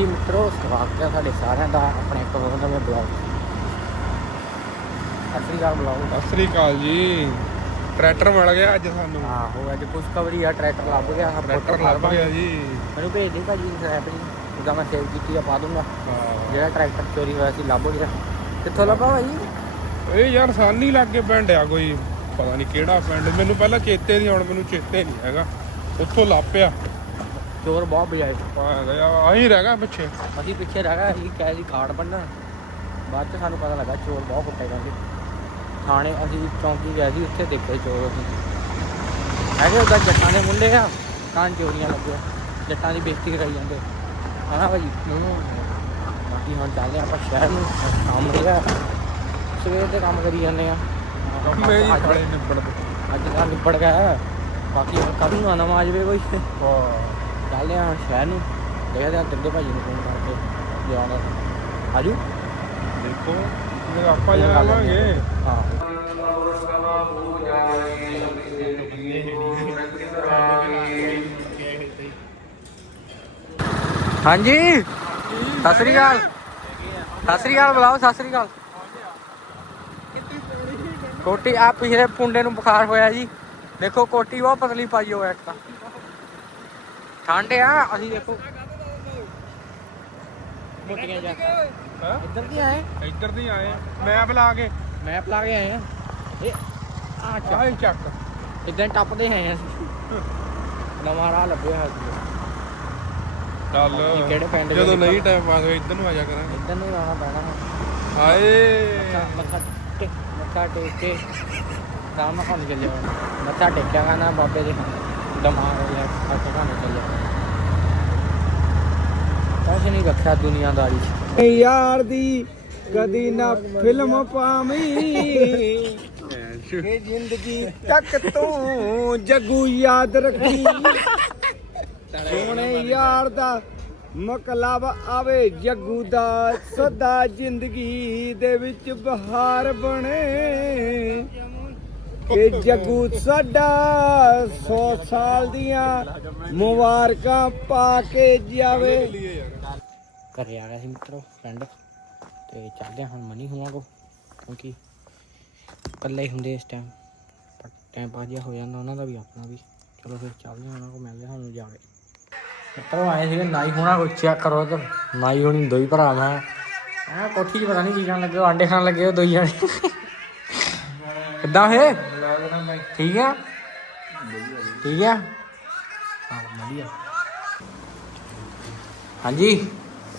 ਹਾਂਜੀ ਮਿੱਤਰੋ ਸਵਾਗਤ ਹੈ ਸਾਡੇ ਸਾਰਿਆਂ ਦਾ ਆਪਣੇ ਇੱਕ ਹੋਰ ਨਵੇਂ ਬਲੌਗ ਅਸਲੀ ਗੱਲ ਬਲੌਗ ਸਤਿ ਸ੍ਰੀ ਅਕਾਲ ਜੀ। ਟਰੈਕਟਰ ਮਿਲ ਗਿਆ ਅੱਜ ਸਾਨੂੰ। ਆਹੋ ਅੱਜ ਖੁਸ਼ਖਬਰੀ ਆ ਟਰੈਕਟਰ ਲੱਭ ਗਿਆ ਆ ਟਰੈਕਟਰ ਲੱਭ ਗਿਆ ਜੀ। ਮੈਨੂੰ ਭੇਜ ਦੇ ਭਾਜੀ ਸਨੈਪ ਜੀ ਉਹਦਾ ਮੈਂ ਸੇਵ ਕੀਤੀ ਆ ਪਾ ਦੂੰਗਾ। ਜਿਹੜਾ ਟਰੈਕਟਰ ਚੋਰੀ ਹੋਇਆ ਸੀ ਲੱਭ ਗਿਆ। ਕਿੱਥੋਂ ਲੱਭਾ ਭਾਈ? ਇਹ ਯਾਰ ਸਾਨੀ ਲੱਗੇ ਪਿੰਡ ਆ ਕੋਈ ਪਤਾ ਨਹੀਂ ਕਿਹੜਾ ਪਿੰਡ। ਮੈਨੂੰ ਪਹਿਲਾਂ ਚੇਤੇ ਨਹੀਂ ਹੁਣ ਮੈਨੂੰ ਚੇਤੇ ਨਹੀਂ ਹੈਗਾ। ਉੱਥੋਂ ਲੱਪਿਆ ਚੋਰ ਬਹੁਤ ਬਜਾਏ ਆਹੀ ਰਹਿ ਗਿਆ ਪਿੱਛੇ। ਅਸੀਂ ਪਿੱਛੇ ਰਹਿ ਗਏ ਅਸੀਂ ਕਹਿ ਸੀ ਕਾਰਡ ਬੰਨਣ ਬਾਅਦ ਚ ਸਾਨੂੰ ਪਤਾ ਲੱਗਾ ਚੋਰ ਬਹੁਤ ਕੁੱਟੇ ਜਾਂਦੇ। ਥਾਣੇ ਅਸੀਂ ਚੌਂਕੀ ਗਏ ਸੀ ਉੱਥੇ ਦੇਖੇ ਚੋਰ ਅਸੀਂ। ਹੈਗੇ ਉਹਦਾ ਜੱਟਾਂ ਦੇ ਮੁੰਡੇ ਆ ਕਾਂ ਚੋਰੀਆਂ ਲੱਗੇ ਜੱਟਾਂ ਦੀ ਬੇਇੱਜ਼ਤੀ ਕਰਾਈ ਜਾਂਦੇ। ਹਾਂ ਭਾਜੀ ਬਾਕੀ ਹੁਣ ਚੱਲਦੇ ਆਪਾਂ ਸ਼ਹਿਰ ਨੂੰ ਕੰਮ ਹੋ ਗਿਆ। ਸਵੇਰ ਦੇ ਕੰਮ ਕਰੀ ਜਾਂਦੇ ਆ ਮੇਰੀ ਅੱਜ ਦਾ ਨਿਬੜ ਗਿਆ। ਬਾਕੀ ਕੱਲ ਨੂੰ ਆਣਾ ਆ ਜਾਵੇ ਕੋਈ। ਹਾਂ। ਆ ਸ਼ਹਿਰ ਨੂੰ। ਦੇਖਦੇ ਆ ਦਿੰਦੇ ਭਾਜੀ ਨੂੰ ਫੋਨ ਕਰਕੇ। ਜਾਣਾ ਆਜੂ। ਦੇਖੋ ਜੇ ਆਪਾਂ ਜਾਵਾਂਗੇ ਹਾਂ। ਹਾਂਜੀ। ਸਤਿ ਸ੍ਰੀ ਅਕਾਲ। ਸਤਿ ਸ੍ਰੀ ਅਕਾਲ ਬੁਲਾਓ ਸਤਿ ਸ੍ਰੀ ਅਕਾਲ। ਕੋਟੀ ਆ ਪਿਛਲੇ ਪੁੰਡੇ ਨੂੰ ਬੁਖਾਰ ਹੋਇਆ ਜੀ। ਦੇਖੋ ਕੋਟੀ ਬਹੁਤ ਪਤਲੀ ਪਾਈ ਹੋਇਆ ਇੱਕ ਤਾਂ। ਠੰਡ ਆ ਅਸੀਂ ਦੇਖੋ। ਮੋਟੀਆਂ ਜਾ ਹਾਂ? ਇੱਧਰ ਦੀ ਆਏ? ਇੱਧਰ ਦੀ ਆਏ ਮੈਪ ਲਾ ਕੇ। ਮੈਪ ਲਾ ਕੇ ਆਏ ਆ। ਇਹ ਆ ਚੱਕ। ਇਦਾਂ ਟੱਪਦੇ ਆਏ ਆ ਅਸੀਂ। ਨਵਾਂ ਰਾਹ ਲੱਭਿਆ ਹੋਇਆ ਸੀ। ਚੱਲ ਕਿਹੜੇ ਪਿੰਡ ਜਦੋਂ ਨਹੀਂ ਟਾਈਮ ਪਾਸ ਹੋਇਆ ਇੱਧਰ ਨੂੰ ਆ ਜਾ ਕਰਾਂਗੇ। ਇੱਧਰ ਨੂੰ ਆਉਣਾ ਪੈਣਾ। ਹਾਏ! ਮੱਥਾ ਟੇਕ ਮੱਥਾ ਟੇਕ ਕੇ ਰਾਮ ਨਾਲ ਖਾਣ ਚੱਲੇ ਹੁਣ ਮੱਥਾ ਟੇਕਿਆ ਨਾ ਬਾਬੇ ਦੇ ਦਿਮਾਗ ਲੈ ਅੱਖ ਖਾਣ ਚੱਲੇ ਕੁਛ ਨਹੀਂ ਰੱਖਿਆ ਦੁਨੀਆਦਾਰੀ 'ਚ ਯਾਰ ਦੀ ਕਦੀ ਨਾ ਫਿਲਮ ਪਾਵੀਂ। ਇਹ ਜ਼ਿੰਦਗੀ ਤੱਕ ਤੂੰ ਜੱਗੂ ਯਾਦ ਰੱਖੀ। ਸੋਹਣੇ ਯਾਰ ਦਾ ਮਕਲਬ ਆਵੇ, ਜੱਗੂ ਦਾ ਸਦਾ ਜ਼ਿੰਦਗੀ ਦੇ ਵਿੱਚ ਬਹਾਰ ਬਣੇ। ਕਿ ਜੱਗੂ ਸਾਡਾ 100 ਸਾਲ ਦੀਆਂ ਮੁਬਾਰਕਾਂ ਪਾ ਕੇ ਜਾਵੇ। ਘਰੇ ਆ ਗਿਆ ਸੀ ਮਿੱਤਰੋ ਫਰੈਂਡ ਤੇ ਚੱਲਦੇ ਹਾਂ ਹੁਣ ਮਨੀ ਹੁਣਾਂ ਕੋ ਕਿਉਂਕਿ ਇਕੱਲੇ ਹੀ ਹੁੰਦੇ ਇਸ ਟਾਈਮ ਟਾਈਮ ਪਾਸ ਜਿਹਾ ਹੋ ਜਾਂਦਾ ਉਹਨਾਂ ਦਾ ਵੀ ਆਪਣਾ ਵੀ। ਚਲੋ ਫਿਰ ਚੱਲਦੇ ਹਾਂ ਉਹਨਾਂ ਕੋ ਮਿਲਦੇ ਹਾਂ ਹੁਣ ਜਾ ਕੇ ਮਿੱਤਰੋ ਆਏ ਸੀਗੇ ਨਾਈ ਹੁਣਾਂ ਕੋ ਚੈੱਕ ਕਰੋ ਤੇ ਨਾਈ ਹੁਣੀ ਦੋ ਹੀ ਭਰਾ ਮੈਂ। ਆ ਕੋਠੀ 'ਚ ਪਤਾ ਨਹੀਂ ਕੀ ਖਾਣ ਲੱਗੇ ਆਂਡੇ ਖਾਣ ਲੱਗੇ ਉਹ ਦੋ ਹੀ ਜਾਣੇ। ਕਿੱਦਾਂ ਹੈ ਠੀਕ ਆ? ਠੀਕ ਆ? ਵਧੀਆ ਹਾਂਜੀ।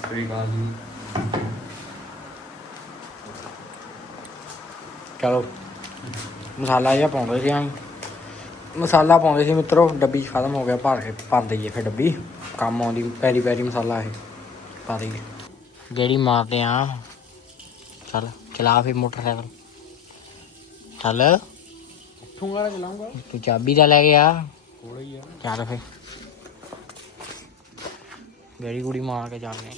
ਸ੍ਰੀ ਅਕਾਲ ਜੀ ਚਲੋ। ਮਸਾਲਾ ਜਿਹਾ ਪਾਉਂਦੇ ਸੀ ਅਸੀਂ। ਮਸਾਲਾ ਪਾਉਂਦੇ ਸੀ ਮਿੱਤਰੋ, ਡੱਬੀ 'ਚ ਖਤਮ ਹੋ ਗਿਆ, ਭਰ ਕੇ ਭਰ ਦਈਏ ਫਿਰ ਡੱਬੀ। ਕੰਮ ਆਉਂਦੀ, ਪੈਰੀ ਪੈਰੀ ਮਸਾਲਾ ਇਹ, ਪਾ ਦਈਏ। ਗੇੜੀ ਮਾਰਦੇ ਆ। ਚੱਲ, ਚਲਾ ਫਿਰ ਮੋਟਰਸਾਈਕਲ। ਚੱਲ ਠੂੰਗਾ ਚਲਾਉਂਗਾ। ਤੂੰ ਚਾਬੀ ਤਾਂ ਲੈ ਗਿਆ ਥੋੜਾ ਹੀ ਆ। ਚੱਲ ਫਿਰ। ਗੇੜੀ ਗੁੜੀ ਮਾਰ ਕੇ ਚੱਲਦੇ